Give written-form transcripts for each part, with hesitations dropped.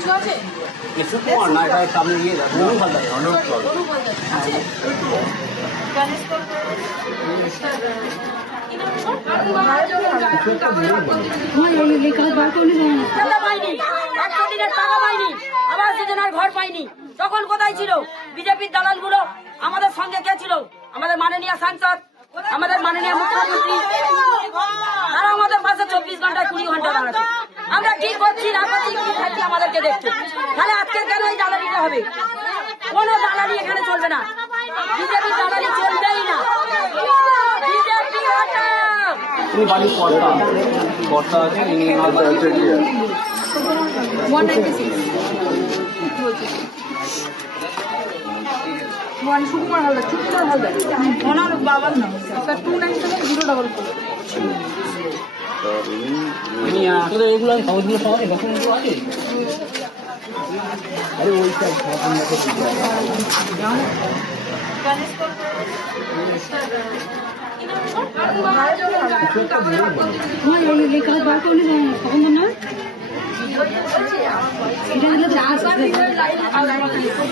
কিছু আছে? না এটা সামনে গিয়ে ঘর পাইনি তখন কোথায় ছিল বিজেপির দালালগুলো? আমাদের সঙ্গে কে ছিল? আমাদের মাননীয় সাংসদ, আমাদের মাননীয় মুখ্যমন্ত্রী, তারা আমাদের পাশে 24 ঘন্টায় 20 ঘন্টা দাঁড়াচ্ছে। আমরা কি করছি না করছি কি খাচ্ছি আমাদেরকে দেখছে। তাহলে আজকে কেন এই দালালিটা হবে? কোনো দালালি এখানে চলবে না, বিজেপি দালালি চলবেই না। বিজেপি কর্তা আছে সুকুমার হালদার, চুক্তিদার হালদার, ওনার বাবার নাম 297-044। এগুলো কাগজগুলো পাওয়া যায়, ডকুমেন্টগুলো আছে। আরে ওই সব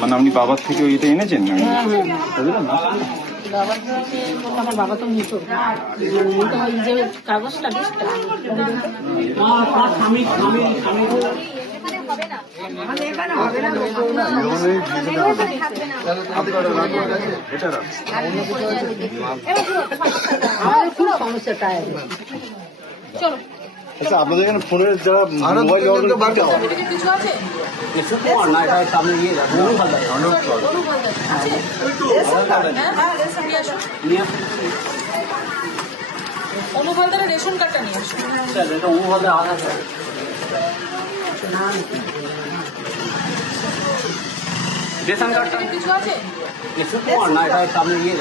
মানে আপনি বাবার থেকে ওইটা এনেছেন? আমার বাবা তো মৃত, যে কাগজটা চলো। আচ্ছা, আপনাদের এখানে ফোনের যারা মোবাইল কিছু আছে? না এটা সামনে গিয়ে অনুফলদারের রেশন কার্ডটা নিয়ে আসুন। রেশন কার্ড কিছু আছে? না এটা সামনে গিয়ে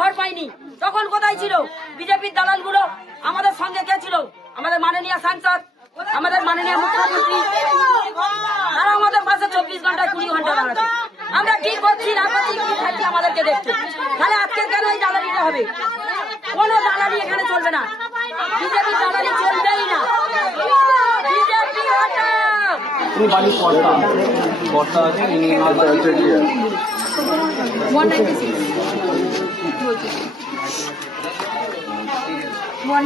ঘর পাইনি তখন কোথায় ছিল বিজেপির দালালগুলো? আমাদের সঙ্গে কে ছিল? আমাদের মাননীয় সাংসদ, আমাদের মাননীয় মুখ্যমন্ত্রী, তারা আমাদের পাশে 24 ঘন্টায় 20 ঘন্টা দাঁড়াচ্ছে। আমরা কি করছি না করছি কি খাচ্ছি আমাদেরকে দেখছে। তাহলে আজকে কেন এই দালালিটা হবে? কোনো দালালি এখানে চলবে না, বিজেপি দালালি চলবেই না। বিজেপি কর্তা আছে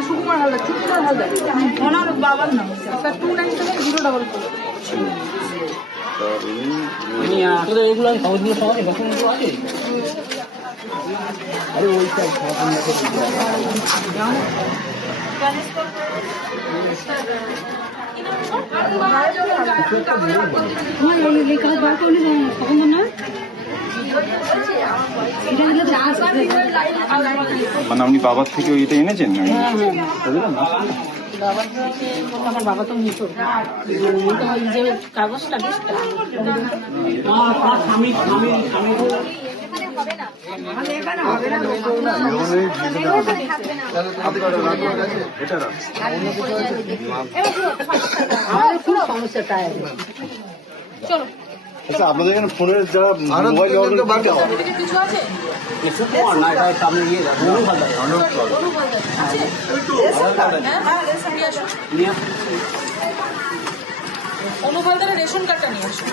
সুকুমার হালদার, চুক্তিদার হালদার, ওনার বাবার নাম 297-044। এগুলো কাগজগুলো পাওয়া যায়, ডকুমেন্টগুলো আছে। আরে ওই সব মানে আপনি বাবার থেকে ওইটা এনেছেন? আমার বাবা তো মৃত, যে কাগজটা চলো। আচ্ছা, আপনাদের এখানে ফোনের যারা মোবাইল কিছু আছে? না এটা সামনে গিয়ে অনুফলদারের রেশন কার্ডটা নিয়ে আসুন।